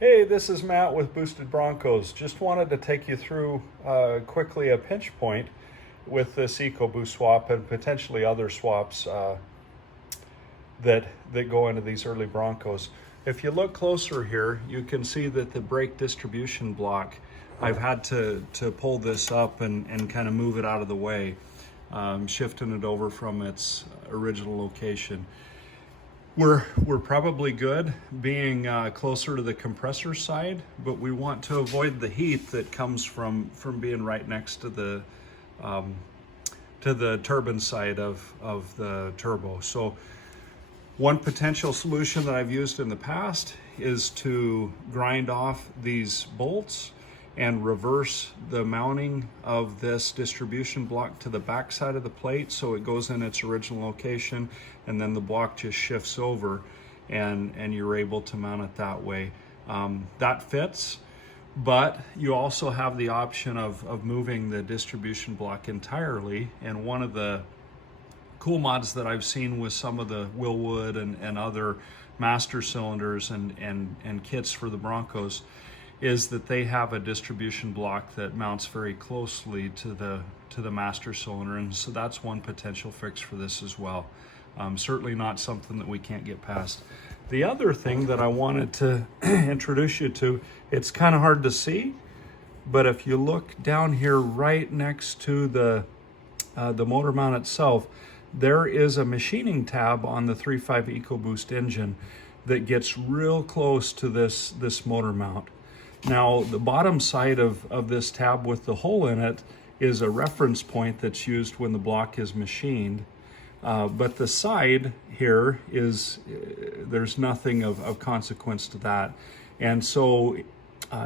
Hey, this is Matt with Boosted Broncos. Just wanted to take you through quickly a pinch point with this Ecoboost swap and potentially other swaps that go into these early Broncos. If you look closer here, you can see that the brake distribution block, I've had to pull this up and kind of move it out of the way, shifting it over from its original location. We're probably good being closer to the compressor side, but we want to avoid the heat that comes from being right next to the turbine side of the turbo. So one potential solution that I've used in the past is to grind off these bolts and reverse the mounting of this distribution block to the back side of the plate so it goes in its original location, and then the block just shifts over and you're able to mount it that way. That fits, but you also have the option of moving the distribution block entirely, and one of the cool mods that I've seen with some of the Willwood and other master cylinders and kits for the Broncos is that they have a distribution block that mounts very closely to the master cylinder, and so that's one potential fix for this as well. Certainly not something that we can't get past. The other thing that I wanted to introduce you to, it's kind of hard to see, but if you look down here right next to the motor mount itself, there is a machining tab on the 3.5 Ecoboost engine that gets real close to this motor mount. Now, the bottom side of this tab with the hole in it is a reference point that's used when the block is machined. But the side here there's nothing of consequence to that. And so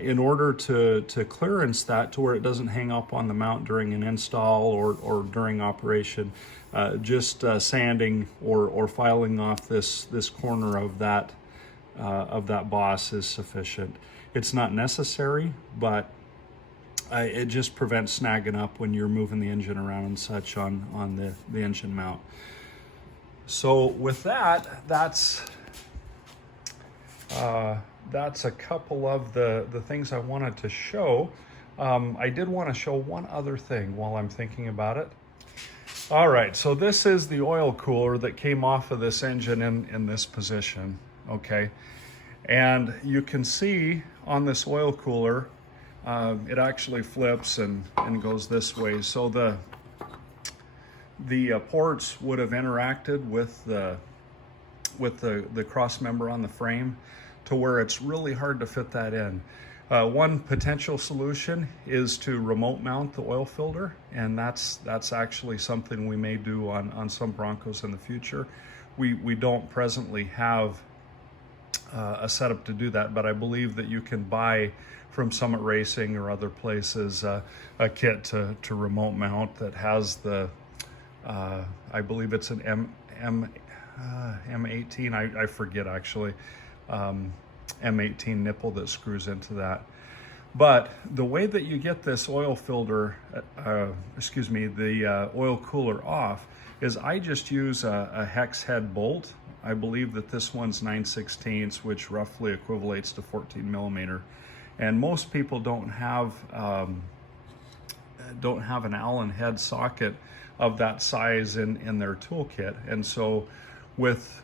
in order to clearance that to where it doesn't hang up on the mount during an install or during operation, just sanding or filing off this corner of that boss is sufficient. It's not necessary, but it just prevents snagging up when you're moving the engine around and such on the engine mount. So with that's a couple of the things I wanted to show. I did want to show one other thing while I'm thinking about it. All right, so this is the oil cooler that came off of this engine in this position, okay? And you can see on this oil cooler, it actually flips and goes this way. So the ports would have interacted with the cross member on the frame to where it's really hard to fit that in. One potential solution is to remote mount the oil filter, and that's actually something we may do on some Broncos in the future. We don't presently have a setup to do that, but I believe that you can buy from Summit Racing or other places a kit to remote mount that has the I believe it's an M18, I forget actually, M18 nipple that screws into that. But the way that you get this oil filter, the oil cooler off, is I just use a hex head bolt. I believe that this one's 9/16, which roughly equivalates to 14 millimeter. And most people don't have an Allen head socket of that size in their toolkit. And so with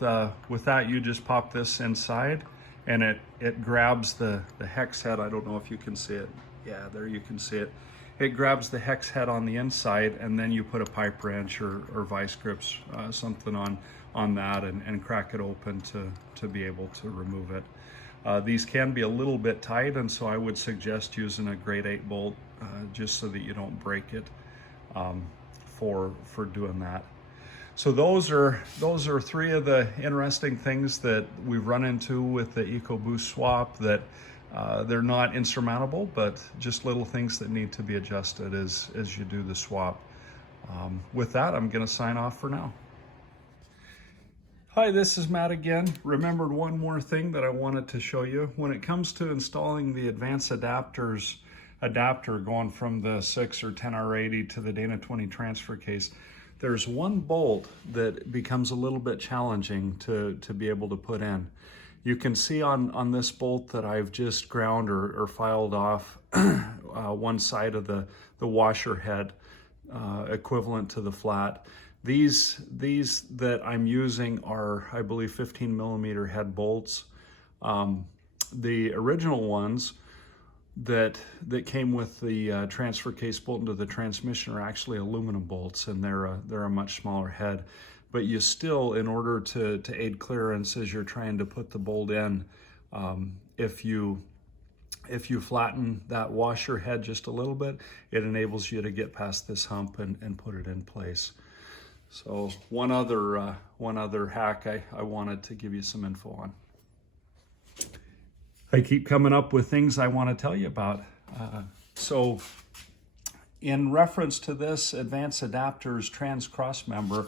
that, you just pop this inside, and it grabs the hex head. I don't know if you can see it. Yeah, there you can see it. It grabs the hex head on the inside, and then you put a pipe wrench or vice grips, something on that, and crack it open to be able to remove it. These can be a little bit tight, and so I would suggest using a grade 8 bolt just so that you don't break it for doing that. So those are three of the interesting things that we've run into with the Ecoboost swap that they're not insurmountable, but just little things that need to be adjusted as you do the swap. With that, I'm going to sign off for now. Hi, this is Matt again. Remembered one more thing that I wanted to show you. When it comes to installing the advanced adapter going from the 6 or 10R80 to the Dana 20 transfer case, there's one bolt that becomes a little bit challenging to be able to put in. You can see on this bolt that I've just ground or filed off one side of the washer head, equivalent to the flat. These that I'm using are, I believe, 15 millimeter head bolts. The original ones that came with the transfer case bolt into the transmission are actually aluminum bolts, and they're a much smaller head. But you still, in order to aid clearance as you're trying to put the bolt in, if you flatten that washer head just a little bit, it enables you to get past this hump and put it in place. So one other hack I wanted to give you some info on. I keep coming up with things I want to tell you about. So in reference to this Advanced Adapters trans cross member,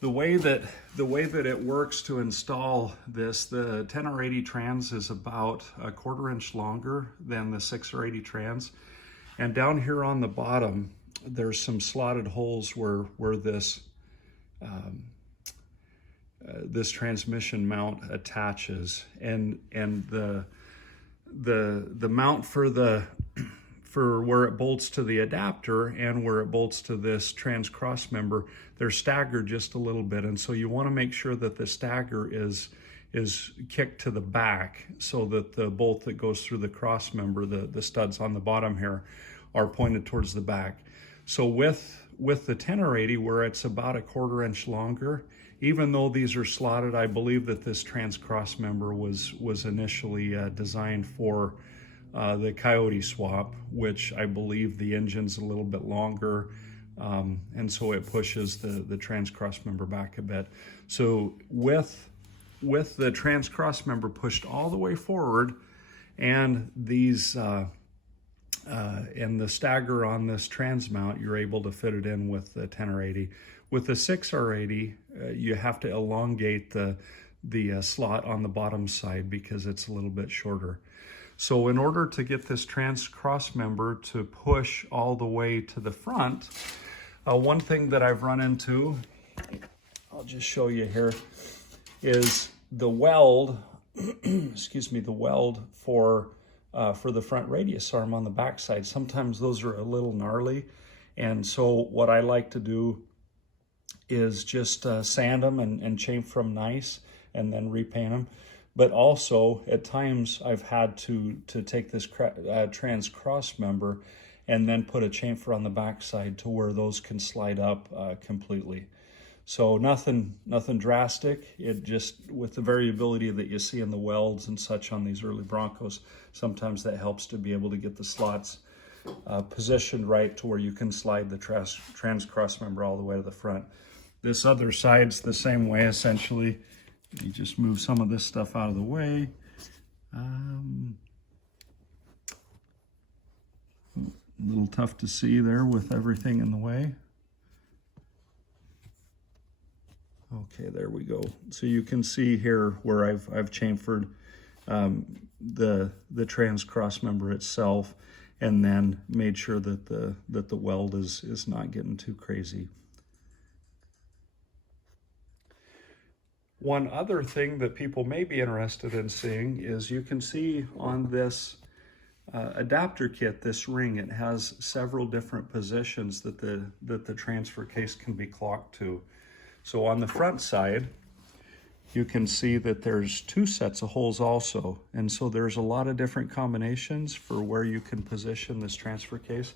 the way that it works to install this, the 10R80 trans is about a 1/4 inch longer than the 6R80 trans. And down here on the bottom, there's some slotted holes where this this transmission mount attaches, and the mount for where it bolts to the adapter and where it bolts to this trans cross member, they're staggered just a little bit, and so you want to make sure that the stagger is kicked to the back so that the bolt that goes through the cross member, the studs on the bottom here, are pointed towards the back. So with the 10R80, where it's about a 1/4 inch longer, even though these are slotted, I believe that this trans cross member was initially designed for the Coyote swap, which I believe the engine's a little bit longer, and so it pushes the trans cross member back a bit. So with the trans cross member pushed all the way forward, and these and the stagger on this trans mount, you're able to fit it in with the 10R80. With the 6R80, you have to elongate the slot on the bottom side because it's a little bit shorter. So in order to get this trans cross member to push all the way to the front, one thing that I've run into, I'll just show you here, is the weld, excuse me, the weld for the front radius arm on the back side. Sometimes those are a little gnarly, and so what I like to do is just sand them and chamfer them nice and then repaint them. But also at times I've had to take this trans cross member and then put a chamfer on the back side to where those can slide up completely. So nothing drastic. It just, with the variability that you see in the welds and such on these early Broncos, sometimes that helps to be able to get the slots positioned right to where you can slide the trans cross member all the way to the front. This other side's the same way, essentially. You just move some of this stuff out of the way. A little tough to see there with everything in the way. Okay, there we go. So you can see here where I've chamfered the trans cross member itself, and then made sure that the weld is not getting too crazy. One other thing that people may be interested in seeing is you can see on this adapter kit, this ring, it has several different positions that the transfer case can be clocked to. So on the front side, you can see that there's 2 sets of holes also, and so there's a lot of different combinations for where you can position this transfer case.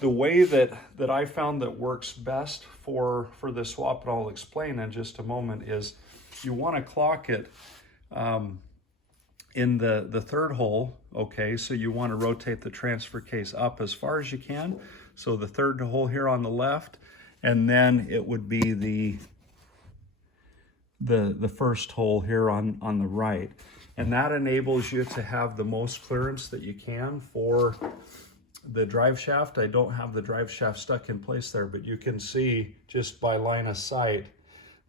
The way that I found that works best for this swap, and I'll explain in just a moment, is you want to clock it in the third hole. Okay, so you want to rotate the transfer case up as far as you can. So the third hole here on the left, and then it would be the first hole here on the right. And that enables you to have the most clearance that you can for the drive shaft. I don't have the drive shaft stuck in place there, but you can see just by line of sight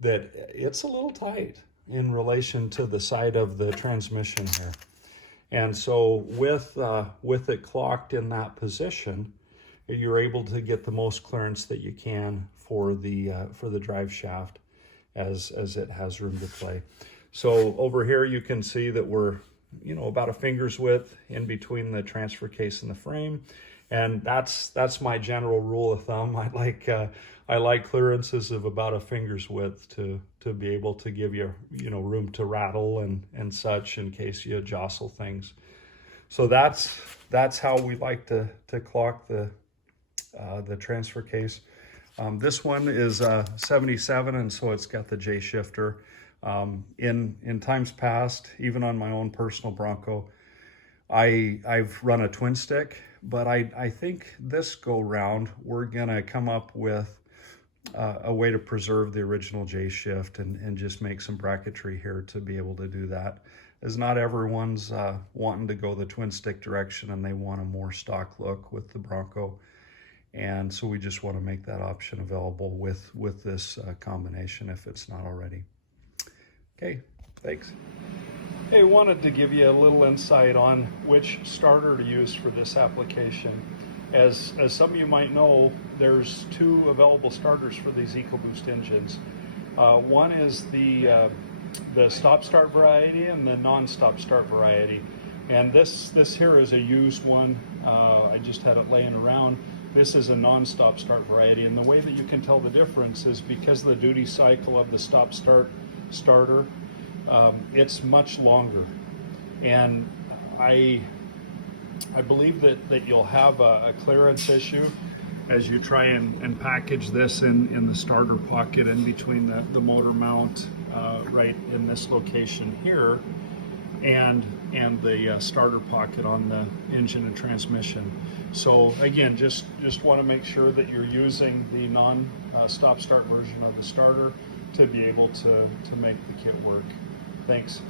that it's a little tight in relation to the side of the transmission here. And so with it clocked in that position, you're able to get the most clearance that you can for the drive shaft as it has room to play. So over here you can see that we're, about a finger's width in between the transfer case and the frame. And that's my general rule of thumb. I like clearances of about a finger's width to be able to give you, room to rattle and such in case you jostle things. So that's how we like to clock the transfer case. This one is 77, and so it's got the J shifter. In times past, even on my own personal Bronco, I've run a twin stick, but I think this go round we're gonna come up with a way to preserve the original J shift and just make some bracketry here to be able to do that, as not everyone's wanting to go the twin stick direction and they want a more stock look with the Bronco. And so we just want to make that option available with this combination if it's not already. Okay, thanks. Hey, wanted to give you a little insight on which starter to use for this application. As some of you might know, there's two available starters for these Ecoboost engines. One is the stop-start variety and the non-stop start variety. And this here is a used one. I just had it laying around. This is a non-stop start variety, and the way that you can tell the difference is because of the duty cycle of the stop-start starter, it's much longer. And I believe that you'll have a clearance issue as you try and package this in the starter pocket in between the motor mount right in this location here and the starter pocket on the engine and transmission. So again, just want to make sure that you're using the non-stop start version of the starter to be able to make the kit work. Thanks.